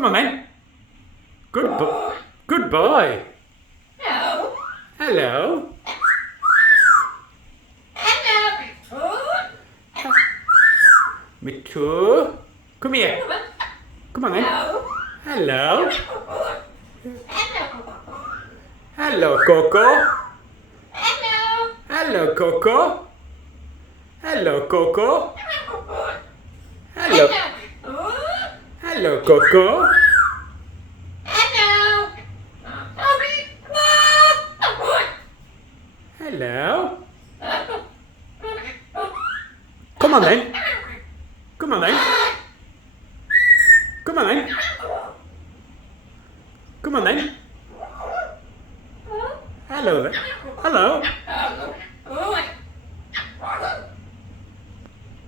Come on then. Good boy. Hello. Hello. Hello. Me too. Come here. Come on then. Hello. Hello, Coco. Hello, Coco. Hello, Coco. Hello. Hello, Coco. Hello. Come on then. Come on then.